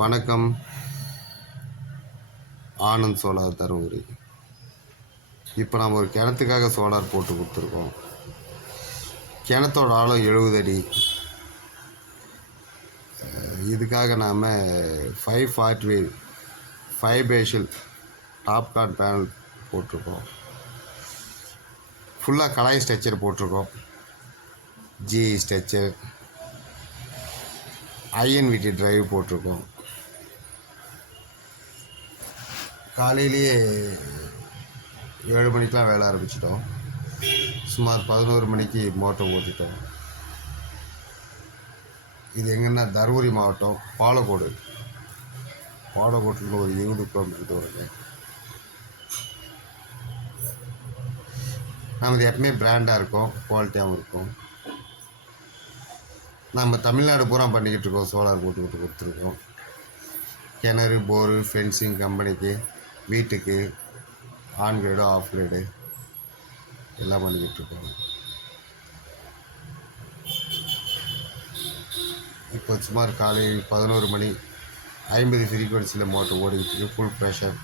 வணக்கம். ஆனந்த் சோலார் தருமபுரி. இப்போ நம்ம ஒரு கிணத்துக்காக சோலார் போட்டு கொடுத்துருக்கோம். கிணத்தோட ஆழம் 70 அடி. இதுக்காக நாம் 540 ஃபைபேஷியல் டாப்கான் பேனல் போட்டிருக்கோம். ஃபுல்லாக கலாய் ஸ்ட்ரக்சர் போட்டிருக்கோம். ஜிஇ ஸ்ட்ரக்சர், ஐஎன்விடி டிரைவ் போட்டிருக்கோம். காலையிலேயே 7 மணிக்கெலாம் வேலை ஆரம்பிச்சிட்டோம். சுமார் 11 மணிக்கு மோட்டர் ஓட்டிட்டோம். இது எங்கன்னா தருமபுரி மாவட்டம் பாலக்கோட்டில் ஒரு 20 கிலோமீட்டர் தூரங்க. நமது எப்பவுமே பிராண்டாக இருக்கும், குவாலிட்டியாகவும் இருக்கும். நம்ம தமிழ்நாடு பூரா பண்ணிக்கிட்டு இருக்கோம். சோலார் போட்டுக்கிட்டு கொடுத்துருக்கோம். கிணறு, போரு, ஃபென்சிங் கம்பெனிக்கு, வீட்டுக்கு, ஆன் கிரேடு, ஆஃப் கிரேடு எல்லாம் பண்ணிக்கிட்டு இருக்கோம். இப்போ சுமார் காலை 11 மணி 50 ஃப்ரீக்வன்சியில் மோட்டர் ஓடிக்கிட்டு இருக்கு. Full pressure.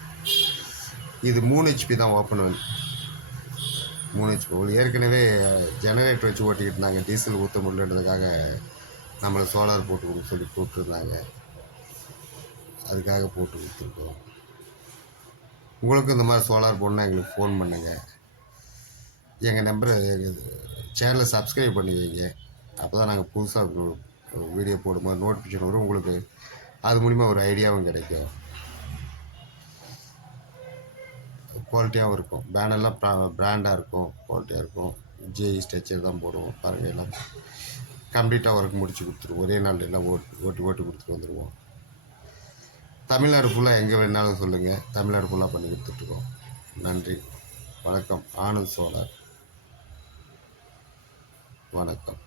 இது 3 HP தான் ஓப்பன் வெல். 3 HP. ஏற்கனவே ஜெனரேட்டர் வச்சு ஓட்டிக்கிட்டு இருந்தாங்க. டீசல் ஊற்ற முடியலன்றதுக்காக நம்மளை சோலார் போட்டு கொடுக்க சொல்லி கூப்பிட்டுருந்தாங்க. அதுக்காக போட்டு கொடுத்துருக்கோம். உங்களுக்கும் இந்த மாதிரி சோலார் போடணுன்னா எங்களுக்கு ஃபோன் பண்ணுங்கள். எங்கள் நம்பரை சேனலை சப்ஸ்கிரைப் பண்ணி வைங்க. அப்போ தான் நாங்கள் புதுசாக வீடியோ போடும்போது நோட்டிஃபிகேஷன் வரும். உங்களுக்கு அது மூலிமா ஒரு ஐடியாவும் கிடைக்கும். குவாலிட்டியாகவும் இருக்கும். பேனர்லாம் பிராண்டாக இருக்கும், குவாலிட்டியாக இருக்கும். ஜிஇ ஸ்ட்ரக்சர் தான் போடுவோம். பாருங்கள், எல்லாம் கம்ப்ளீட்டாக ஒர்க் முடிச்சு கொடுத்துருவோம். ஒரே நாள் எல்லாம் ஓட்டி கொடுத்துட்டு வந்துடுவோம். தமிழ்நாடு ஃபுல்லாக எங்கே வேணாலும் சொல்லுங்கள். தமிழ்நாடு ஃபுல்லாக பண்ணி கொடுத்துட்ருக்கோம். நன்றி. வணக்கம். ஆனந்த் சோலார். வணக்கம்.